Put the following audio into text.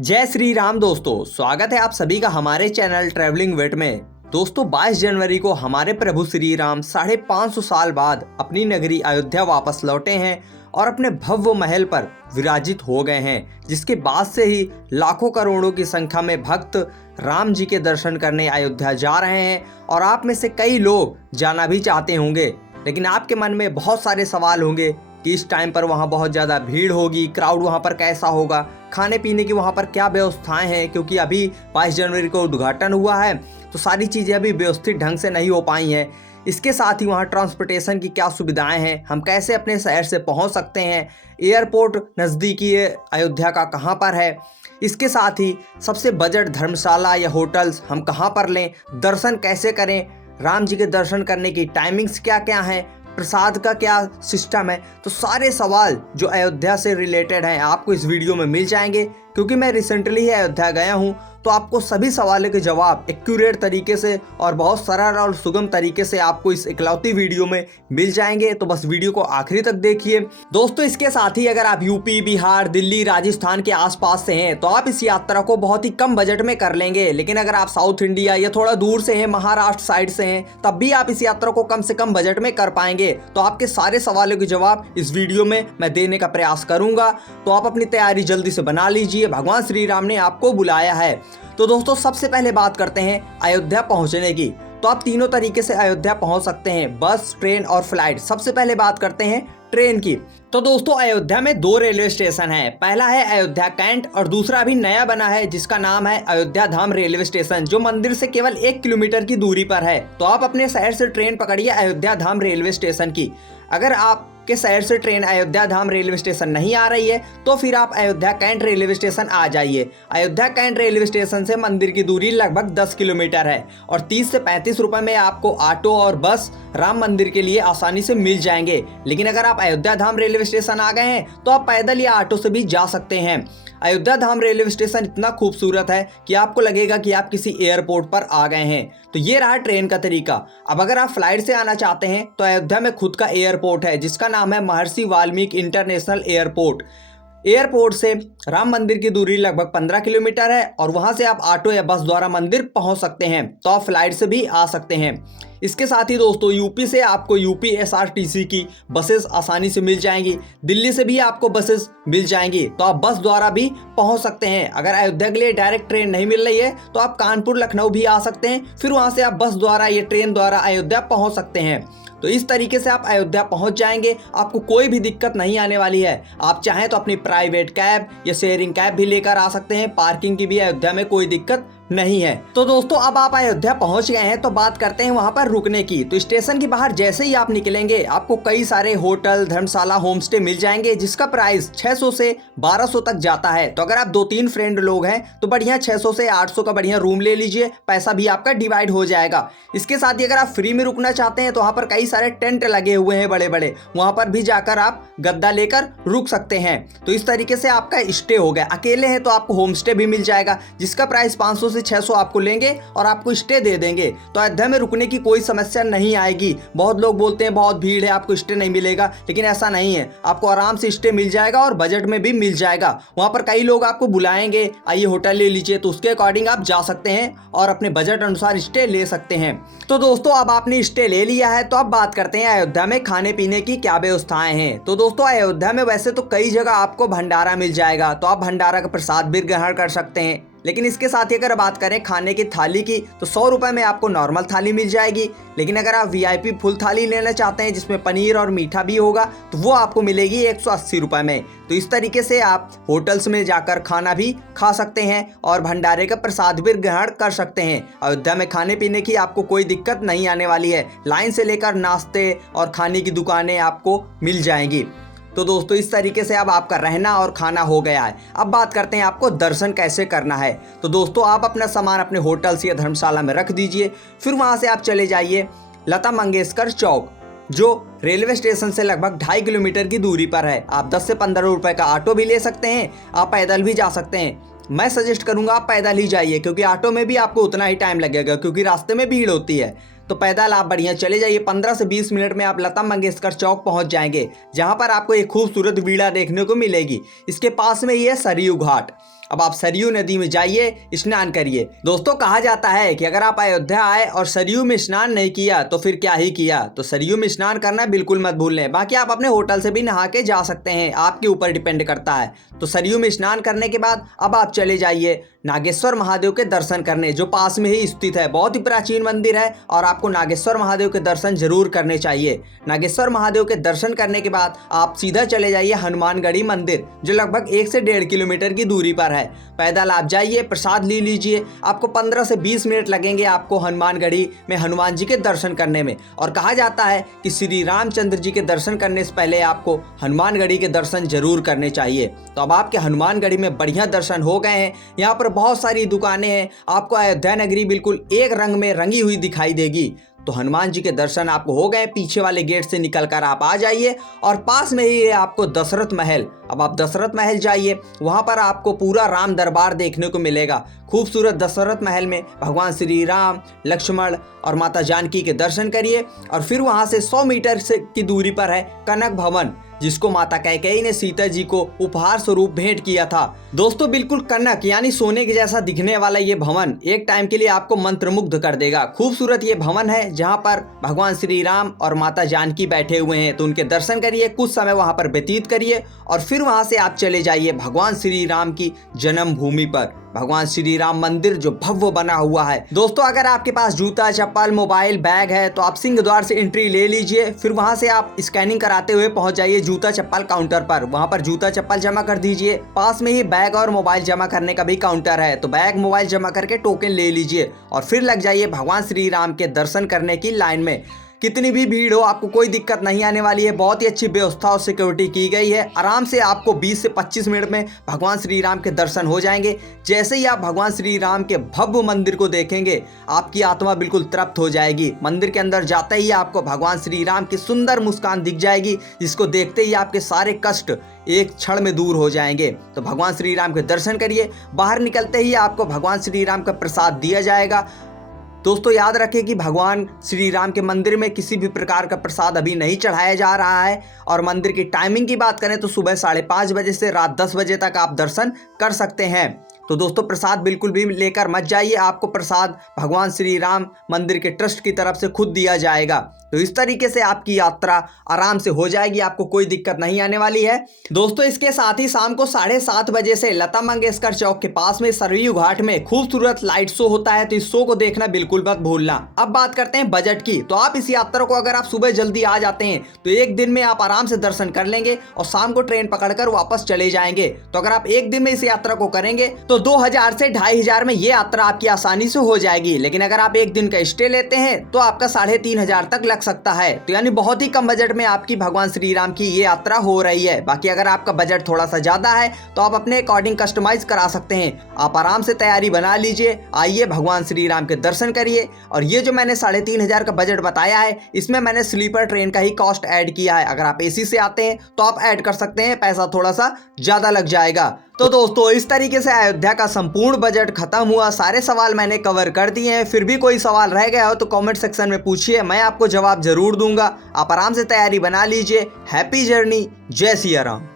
जय श्री राम दोस्तों, स्वागत है आप सभी का हमारे चैनल ट्रैवलिंग विद में। दोस्तों 22 जनवरी को हमारे प्रभु श्री राम 550 साल बाद अपनी नगरी अयोध्या वापस लौटे हैं और अपने भव्य महल पर विराजित हो गए हैं, जिसके बाद से ही लाखों करोड़ों की संख्या में भक्त राम जी के दर्शन करने अयोध्या जा रहे हैं। और आप में से कई लोग जाना भी चाहते होंगे, लेकिन आपके मन में बहुत सारे सवाल होंगे कि इस टाइम पर वहाँ बहुत ज़्यादा भीड़ होगी, क्राउड वहाँ पर कैसा होगा, खाने पीने की वहाँ पर क्या व्यवस्थाएं हैं, क्योंकि अभी 22 जनवरी को उद्घाटन हुआ है तो सारी चीज़ें अभी व्यवस्थित ढंग से नहीं हो पाई हैं। इसके साथ ही वहाँ ट्रांसपोर्टेशन की क्या सुविधाएं हैं, हम कैसे अपने शहर से पहुँच सकते हैं, एयरपोर्ट नज़दीकी अयोध्या का कहाँ पर है, इसके साथ ही सबसे बजट धर्मशाला या होटल्स हम कहाँ पर लें, दर्शन कैसे करें, राम जी के दर्शन करने की टाइमिंग्स क्या क्या हैं, प्रसाद का क्या सिस्टम है। तो सारे सवाल जो अयोध्या से रिलेटेड हैं आपको इस वीडियो में मिल जाएंगे, क्योंकि मैं रिसेंटली ही अयोध्या गया हूं, तो आपको सभी सवालों के जवाब एक्यूरेट तरीके से और बहुत सरल और सुगम तरीके से आपको इस इकलौती वीडियो में मिल जाएंगे। तो बस वीडियो को आखिरी तक देखिए दोस्तों। इसके साथ ही अगर आप यूपी, बिहार, दिल्ली, राजस्थान के आसपास से हैं तो आप इस यात्रा को बहुत ही कम बजट में कर लेंगे। लेकिन अगर आप साउथ इंडिया या थोड़ा दूर से हैं, महाराष्ट्र साइड से हैं, तब भी आप इस यात्रा को कम से कम बजट में कर पाएंगे। तो आपके सारे सवालों के जवाब इस वीडियो में मैं देने का प्रयास करूंगा, तो आप अपनी तैयारी जल्दी से बना लीजिए, भगवान श्री राम ने आपको बुलाया है। तो दोस्तों सबसे पहले बात करते हैं अयोध्या पहुंचने की। तो आप तीनों तरीके से अयोध्या पहुंच सकते हैं, बस, ट्रेन और फ्लाइट। सबसे पहले बात करते हैं ट्रेन की। तो दोस्तों अयोध्या में 2 रेलवे स्टेशन है, पहला है अयोध्या कैंट और दूसरा भी नया बना है जिसका नाम है अयोध्या धाम रेलवे स्टेशन, जो मंदिर से केवल 1 किलोमीटर की दूरी पर है। तो आप अपने शहर से ट्रेन पकड़िए अयोध्या धाम रेलवे स्टेशन की। अगर आपके शहर से ट्रेन अयोध्या धाम रेलवे स्टेशन नहीं आ रही है तो फिर आप अयोध्या कैंट रेलवे स्टेशन आ जाइए। अयोध्या कैंट रेलवे स्टेशन से मंदिर की दूरी लगभग 10 किलोमीटर है और 30 से 35 रुपए में आपको ऑटो और बस राम मंदिर के लिए आसानी से मिल जाएंगे। लेकिन अगर आप अयोध्या धाम रेलवे स्टेशन आ गए हैं तो आप पैदल या ऑटो से भी जा सकते हैं। अयोध्या धाम रेलवे स्टेशन इतना खूबसूरत है कि आपको लगेगा कि आप किसी एयरपोर्ट पर आ गए हैं। तो ये रहा ट्रेन का तरीका। अब अगर आप फ्लाइट से आना चाहते हैं तो अयोध्या में खुद का एयरपोर्ट है जिसका नाम है महर्षि वाल्मीकि इंटरनेशनल एयरपोर्ट। एयरपोर्ट से राम मंदिर की दूरी लगभग 15 किलोमीटर है और वहां से आप ऑटो या बस द्वारा मंदिर पहुंच सकते हैं। तो आप फ्लाइट से भी आ सकते हैं। इसके साथ ही दोस्तों यूपी से आपको यूपी एसआरटीसी की बसेस आसानी से मिल जाएंगी, दिल्ली से भी आपको बसेस मिल जाएंगी, तो आप बस द्वारा भी पहुंच सकते हैं। अगर अयोध्या के लिए डायरेक्ट ट्रेन नहीं मिल रही है तो आप कानपुर, लखनऊ भी आ सकते हैं, फिर वहां से आप बस द्वारा या ट्रेन द्वारा अयोध्या पहुंच सकते हैं। तो इस तरीके से आप अयोध्या पहुंच जाएंगे, आपको कोई भी दिक्कत नहीं आने वाली है। आप चाहें तो अपनी प्राइवेट कैब या शेयरिंग कैब भी लेकर आ सकते हैं, पार्किंग की भी अयोध्या में कोई दिक्कत नहीं है। तो दोस्तों अब आप अयोध्या पहुंच गए हैं तो बात करते हैं वहां पर रुकने की। तो स्टेशन के बाहर जैसे ही आप निकलेंगे आपको कई सारे होटल, धर्मशाला, होम स्टे मिल जाएंगे जिसका प्राइस 600 से 1200 तक जाता है। तो अगर आप 2-3 फ्रेंड लोग हैं तो बढ़िया 600 से 800 का बढ़िया रूम ले लीजिए, पैसा भी आपका डिवाइड हो जाएगा। इसके साथ ही अगर आप फ्री में रुकना चाहते हैं तो वहां पर कई सारे टेंट लगे हुए हैं बड़े बड़े, वहां पर भी जाकर आप गद्दा लेकर रुक सकते हैं। तो इस तरीके से आपका स्टे हो गया। अकेले हैं तो आपको होम स्टे भी मिल जाएगा जिसका प्राइस 500 से 600 आपको लेंगे और आपको स्टे दे देंगे। तो अयोध्या में रुकने की कोई समस्या नहीं आएगी। बहुत लोग बोलते हैं बहुत भीड़ है आपको स्टे नहीं मिलेगा, लेकिन ऐसा नहीं है, आपको आराम से स्टे मिल जाएगा और बजट में भी मिल जाएगा। वहां पर कई लोग आपको बुलाएंगे, आइए होटल ले लीजिए, तो उसके अकॉर्डिंग आप जा सकते हैं और अपने बजट अनुसार स्टे ले सकते हैं। तो दोस्तों अब आपने स्टे ले लिया है तो अब बात करते हैं अयोध्या में खाने पीने की क्या व्यवस्थाएं हैं। तो दोस्तों अयोध्या में वैसे तो कई जगह आपको भंडारा मिल जाएगा, तो आप भंडारा का प्रसाद भी ग्रहण कर सकते हैं। लेकिन इसके साथ ही अगर बात करें खाने की थाली की तो 100 रुपए में आपको नॉर्मल थाली मिल जाएगी। लेकिन अगर आप वीआईपी फुल थाली लेना चाहते हैं जिसमें पनीर और मीठा भी होगा तो वो आपको मिलेगी 180 रुपए में। तो इस तरीके से आप होटल्स में जाकर खाना भी खा सकते हैं और भंडारे का प्रसाद भी ग्रहण कर सकते हैं। अयोध्या में खाने पीने की आपको कोई दिक्कत नहीं आने वाली है, लाइन से लेकर नाश्ते और खाने की दुकानें आपको मिल जाएंगी। तो दोस्तों इस तरीके से अब आपका रहना और खाना हो गया है। अब बात करते हैं आपको दर्शन कैसे करना है। तो दोस्तों आप अपना सामान अपने होटल्स या धर्मशाला में रख दीजिए, फिर वहां से आप चले जाइए लता मंगेशकर चौक, जो रेलवे स्टेशन से लगभग 2.5 किलोमीटर की दूरी पर है। आप 10 से 15 रुपए का ऑटो भी ले सकते हैं, आप पैदल भी जा सकते हैं। मैं सजेस्ट करूंगा आप पैदल ही जाइए, क्योंकि ऑटो में भी आपको उतना ही टाइम लगेगा, क्योंकि रास्ते में भीड़ होती है। तो पैदल आप बढ़िया चले जाइए, 15 से 20 मिनट में आप लता मंगेशकर चौक पहुंच जाएंगे, जहां पर आपको एक खूबसूरत वीड़ा देखने को मिलेगी। इसके पास में ही है सरयू घाट। अब आप सरयू नदी में जाइए, स्नान करिए। दोस्तों कहा जाता है कि अगर आप अयोध्या आए और सरयू में स्नान नहीं किया तो फिर क्या ही किया। तो सरयू में स्नान करना बिल्कुल मत भूलें। बाकी आप अपने होटल से भी नहा के जा सकते हैं, आपके ऊपर डिपेंड करता है। तो सरयू में स्नान करने के बाद अब आप चले जाइए नागेश्वर महादेव के दर्शन करने, जो पास में ही स्थित है। बहुत ही प्राचीन मंदिर है और आपको नागेश्वर महादेव के दर्शन जरूर करने चाहिए। नागेश्वर महादेव के दर्शन करने के बाद आप सीधा चले जाइए हनुमानगढ़ी मंदिर, जो लगभग 1 से 1.5 किलोमीटर की दूरी पर है। पैदल आप जाइए, प्रसाद ले लीजिए। आपको 15 से 20 मिनट लगेंगे आपको हनुमानगढ़ी में हनुमान जी के दर्शन करने में। और कहा जाता है कि श्री रामचंद्र जी के दर्शन करने से पहले आपको हनुमानगढ़ी के दर्शन जरूर करने चाहिए। तो अब आपके हनुमानगढ़ी में बढ़िया दर्शन हो गए हैं। यहाँ पर बहुत सारी दुकानें हैं। आपको अयोध्या नगरी बिल्कुल एक रंग में रंगी हुई दिखाई देगी। तो हनुमान जी के दर्शन आपको हो गए। पीछे वाले गेट से निकलकर आप आ जाइए और पास में ही है आपको दशरथ महल। अब आप दशरथ महल जाइए, वहां पर आपको पूरा राम दरबार देखने को मिलेगा। खूबसूरत दशरथ महल में भगवान श्री राम, लक्ष्मण और माता जानकी के दर्शन करिए। और फिर वहां से 100 मीटर की दूरी पर है कनक भवन, जिसको माता कैकेयी ने सीता जी को उपहार स्वरूप भेंट किया था। दोस्तों बिल्कुल कनक यानी सोने के जैसा दिखने वाला ये भवन एक टाइम के लिए आपको मंत्रमुग्ध कर देगा। खूबसूरत ये भवन है जहाँ पर भगवान श्री राम और माता जानकी बैठे हुए हैं। तो उनके दर्शन करिए, कुछ समय वहां पर व्यतीत करिए और फिर वहां से आप चले जाइए भगवान श्री राम की जन्मभूमि पर, भगवान श्री राम मंदिर जो भव्य बना हुआ है। दोस्तों अगर आपके पास जूता, चप्पल, मोबाइल, बैग है तो आप सिंह द्वार से एंट्री ले लीजिए। फिर वहां से आप स्कैनिंग कराते हुए पहुंच जाइए जूता चप्पल काउंटर पर। वहां पर जूता चप्पल जमा कर दीजिए। पास में ही बैग और मोबाइल जमा करने का भी काउंटर है, तो बैग मोबाइल जमा करके टोकन ले लीजिए और फिर लग जाइए भगवान श्री राम के दर्शन करने की लाइन में। कितनी भी भीड़ हो आपको कोई दिक्कत नहीं आने वाली है। बहुत ही अच्छी व्यवस्था और सिक्योरिटी की गई है। आराम से आपको 20 से 25 मिनट में भगवान श्री राम के दर्शन हो जाएंगे। जैसे ही आप भगवान श्री राम के भव्य मंदिर को देखेंगे आपकी आत्मा बिल्कुल तृप्त हो जाएगी। मंदिर के अंदर जाते ही आपको भगवान श्री राम की सुंदर मुस्कान दिख जाएगी, जिसको देखते ही आपके सारे कष्ट एक क्षण में दूर हो जाएंगे। तो भगवान श्री राम के दर्शन करिए। बाहर निकलते ही आपको भगवान श्री राम का प्रसाद दिया जाएगा। दोस्तों याद रखें कि भगवान श्री राम के मंदिर में किसी भी प्रकार का प्रसाद अभी नहीं चढ़ाया जा रहा है। और मंदिर की टाइमिंग की बात करें तो सुबह 5:30 बजे से रात 10 बजे तक आप दर्शन कर सकते हैं। तो दोस्तों प्रसाद बिल्कुल भी लेकर मत जाइए। आपको प्रसाद भगवान श्री राम मंदिर के ट्रस्ट की तरफ से खुद दिया जाएगा। तो इस तरीके से आपकी यात्रा आराम से हो जाएगी, आपको कोई दिक्कत नहीं आने वाली है। दोस्तों इसके साथ ही शाम को 7:30 बजे से लता मंगेशकर चौक के पास में सरयू घाट में खूबसूरत लाइट शो होता है। तो इस शो को देखना बिल्कुल मत भूलना। अब बात करते हैं बजट की। तो आप इस यात्रा को अगर आप सुबह जल्दी आ जाते हैं तो एक दिन में आप आराम से दर्शन कर लेंगे और शाम को ट्रेन पकड़कर वापस चले जाएंगे। तो अगर आप एक दिन में इस यात्रा को करेंगे तो 2000 से 2500 में ये यात्रा आपकी आसानी से हो जाएगी। लेकिन अगर आप एक दिन का स्टे लेते हैं तो आपका 3500 तक लग सकता है। तो यानी बहुत ही कम बजट में आपकी भगवान श्री राम की ये यात्रा हो रही है। बाकी अगर आपका बजट थोड़ा सा ज्यादा है तो आप अपने अकॉर्डिंग कस्टमाइज करा सकते हैं। आप आराम से तैयारी बना लीजिए, आइए भगवान श्री राम के दर्शन करिए। और ये जो मैंने 3500 का बजट बताया है इसमें मैंने स्लीपर ट्रेन का ही कॉस्ट ऐड किया है। अगर आप एसी से आते हैं तो आप ऐड कर सकते हैं, पैसा थोड़ा सा ज्यादा लग जाएगा। तो दोस्तों इस तरीके से अयोध्या का संपूर्ण बजट खत्म हुआ। सारे सवाल मैंने कवर कर दिए हैं। फिर भी कोई सवाल रह गया हो तो कमेंट सेक्शन में पूछिए, मैं आपको जवाब जरूर दूंगा। आप आराम से तैयारी बना लीजिए। हैप्पी जर्नी, जय सिया राम।